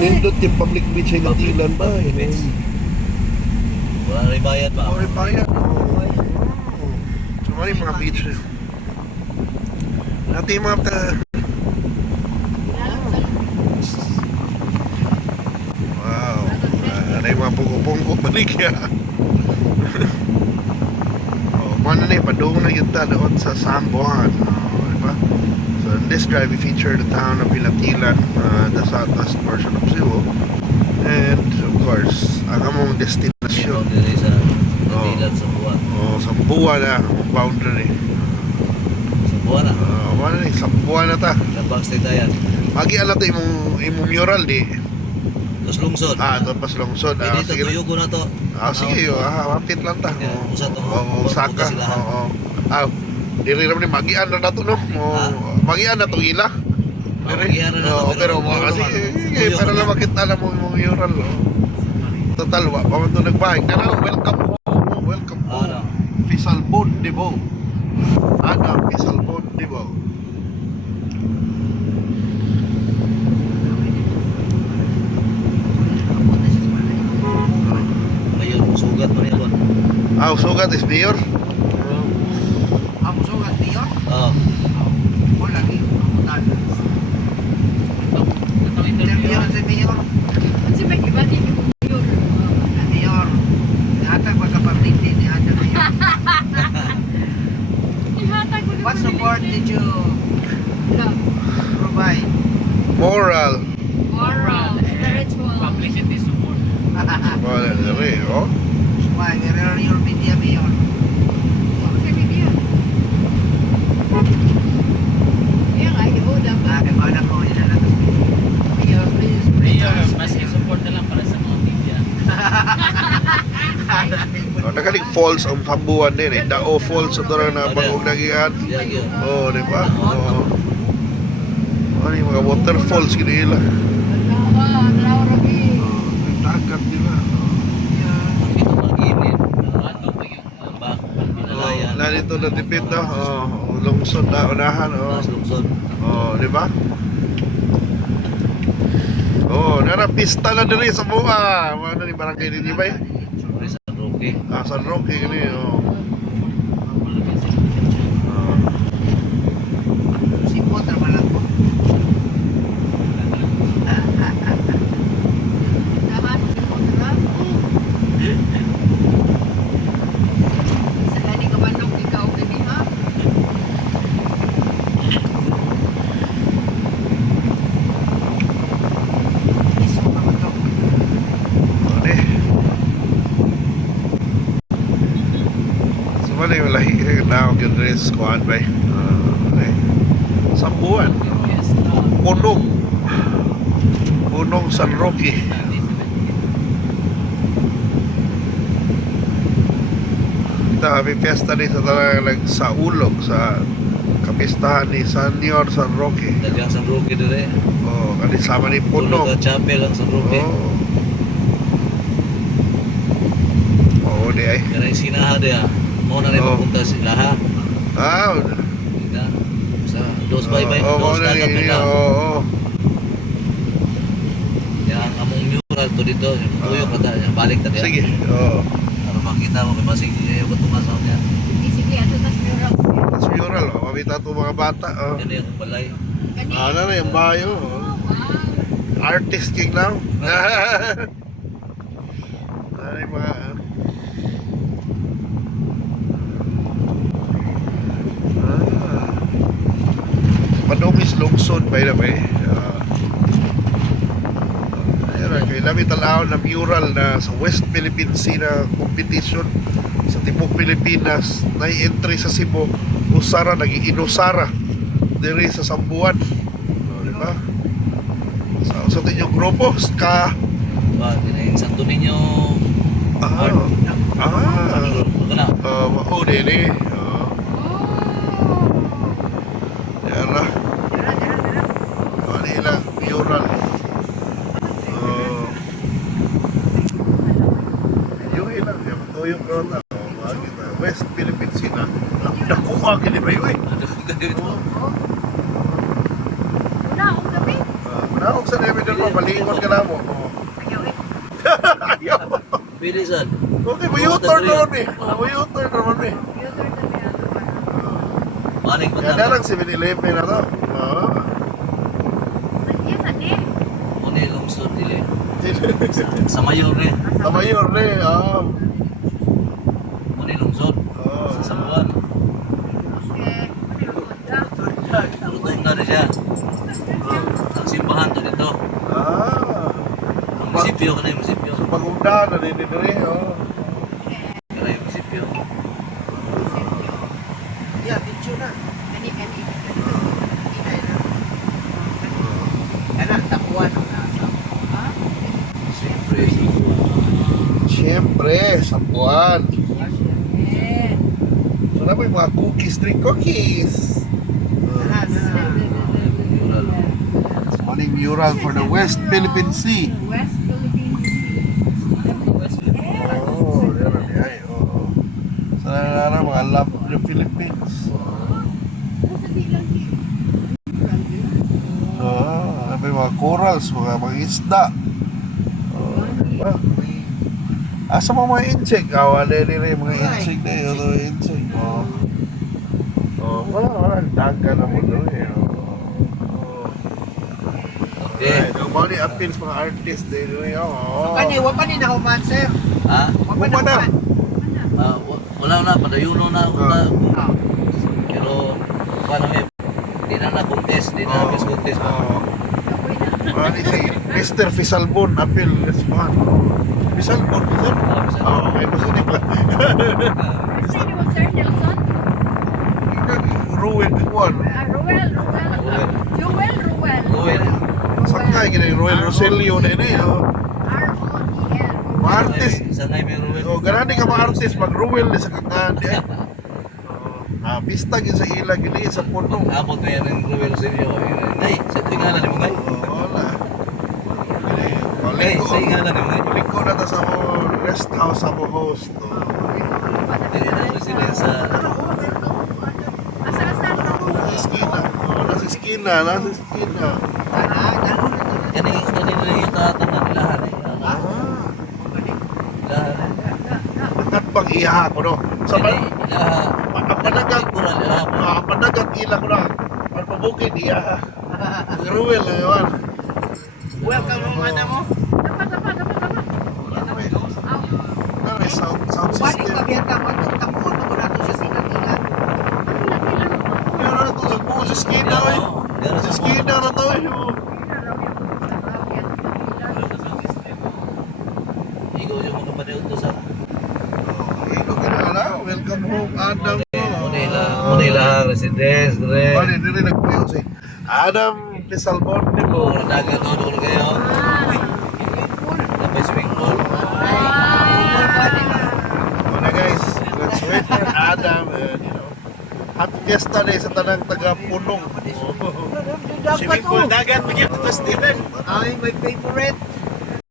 Nindot yung public beach ay natilan ba? Wala rin bayad pa. Wala rin bayad. So, mga beach. Natin yung mga wow. Ano yung mga pungko-pungko balik ya. Mana na yung padung na yun doon sa Sambuan. Diba? So in this drive, we feature the town of Pilatilan, the southwest portion of Cebu. And of course, ang among destination. Sa Pilatilan, Sambuan. Sambuan na, ang boundary. Sambuan na? Mana na Sambuan na ta. Labang state na yan. Magi alam ito imong mural di. Tapos lungsod. Ito pas lungsod. Dito, tuyo ko na to. Sige, mapit lang ta. Saka. Diri naman ni magian na to no. Magian na to ila. Magian na to. Pero sige, para lang makita na mo yung mural. Total, pa man to nagbahay. Welcome home. Welcome home. Fisalbon, Dibo. Fisalbon, Dibo. Sugat pa rin doon. Sugat is mayor? Sugat mayor? Oo. Wala lagi. Interview si mayor. Si Becky ba din yung mayor? Mayor. Ihatag magkapartindi ni Ate Mayor. Ihatag ko What support did you provide? Moral. Moral, spiritual. Publicity support. Wala na rin, Why? Where are your media, Mayor? Okay, media. Yan nga, dapat. Kaya ba na po yun na Mayor, please. Mayor, mas support na lang para sa mga media. Nakalig falls ang Sambuan din Dao Falls ito na bagong nagihan. Di ba? Ano yung mga waterfalls kinila. Dagat nila. Ito mag-init. Ano pa yung bak? Nandito na tipid na. Lungsod na unahan. Mas lungsod. Di ba? Narapista na din sa buha. Ano ni barangay din ba? San Roque. San Roque gini. Sipot naman lang po. Ano yung lahi na yung dress kuhan ba? Sambuan. Punong San Roque. Kami fiesta ni sa talagang sa ulog sa kapistahan ni Senior San Roque. Dagang San Roque doon Kalisama ni Punong. Tulog ka chapel ang San Roque. Di ay. Yan ang sinaha dia. Mau na rin mapunta sila ha. Sa dos by dos na kapila. Yang among mural to dito, tuyo ka ta, balik ta diya. Sige. Para makita mo kay basig niya yung tumasaw niya. Sige, ato tas mural. Mas mural, mabita ito mga bata. Yan yung balay. Ano na yung bayo. Artist king now. Ano yung mga Padumis lungsod by the way. Ayan, kay lami talaw na mural na sa West Philippine Sea na competition sa Timog Pilipinas na entry sa Cebu usara nag-inusara diri sa Sambuan. Di ba? Sa tinyong grupo ska Yung Santo Niño. Dili. Yara. Manila mural. Yung ilang tuyong krona. West Philippine Sea na. Nakuha kini ba yun? Wala akong gabi. Nakuha sa namin doon Lingon ka na mo. Oh. Ayaw eh. Ayaw. Pili saan? Okay, may U-turn naman eh. May U-turn naman eh. User na niya ito para. Maning Yan na lang 7-Eleven na to. Yes, ate. Muna lungsod dili. Sa mayor eh. Tamayor na eh. Muna lungsod. Sa Sambuan. Okay. Lutong na rin siya. Ang simbahan to dito. Ang munisipyo ka na yung munisipyo. Pag-unda na din dito eh. Kaya yung munisipyo. Yeah, picture na. Kani. Kana, tapuan ang nasa. Siyempre. Siyempre, sa buwan. Eh. So na may mga cookies, 3 cookies. Mural. Morning mural for the West Philippine Sea. West Philippine Sea. Oh, yan na niya. Oh. Sana na mga love of the Philippines. May mga corals, mga isda. Diba? Asa mo mga insect? Wala nila yung mga insect na yun. Insect. Wala. Daga na mo doon eh. Okay. Mali appeals mga artist din yun. Wa pa ni nahuman, sir. Ha? Wa pa Human na. nahuman. Wala na, padayuno na. Wala. Ah. Pero, paano may, di na na-contest, di na na contest. Mali si Mr. Fisalbon appeal. Let's go. Fisalbon? Okay, masinig lang. Sir Nelson? Ruin one. Ruel. Ruel. Sakay gina yung Royal Roselio na yun eh. R-O-E-L. Mga artist. Sanay may Ruel. Ganani ka mga artist, mag-Ruel sa kakaan. Pista gin sa ila, gini sa puno. Abot mo yan ng Ruel sa inyo. Nay, sa ito yung ngalan ni mo ngay. Wala. Nay, sa yung ngalan ni mo ngay. Paliko na ta sa mo rest house sa mo host. Dili na resident sa... Asa? Nasa skina. Nasa skina. Kanina na yung tatang na nilahan eh. Nilahan eh. Nakat bang iyaha ko no? Sa Ilaha. panagat. Kural ilaha. Panagat ila ko na. Ang pabukid iyaha. Ang Ruel na yun. Welcome mo mana mo. Sound Balik system. ka biya tamon tampon mo na to sa sinatila. Yun na to sa buo sa skina eh. Sa skina na to eh. Ikaw yung mga kapatid to sa... Ikaw kinala. Welcome home, Adam. Munila residence, re. Bali, hindi nagpuyo si Adam Pisalbon. Di Oh, mo. dagat ako kayo. Tapos swimming pool. Wala guys, let's wait for Adam and you know. Happy Fiesta Day sa tanang taga-punong. Dapat Swimming pool, dagat, magiging festival. Ay, my favorite.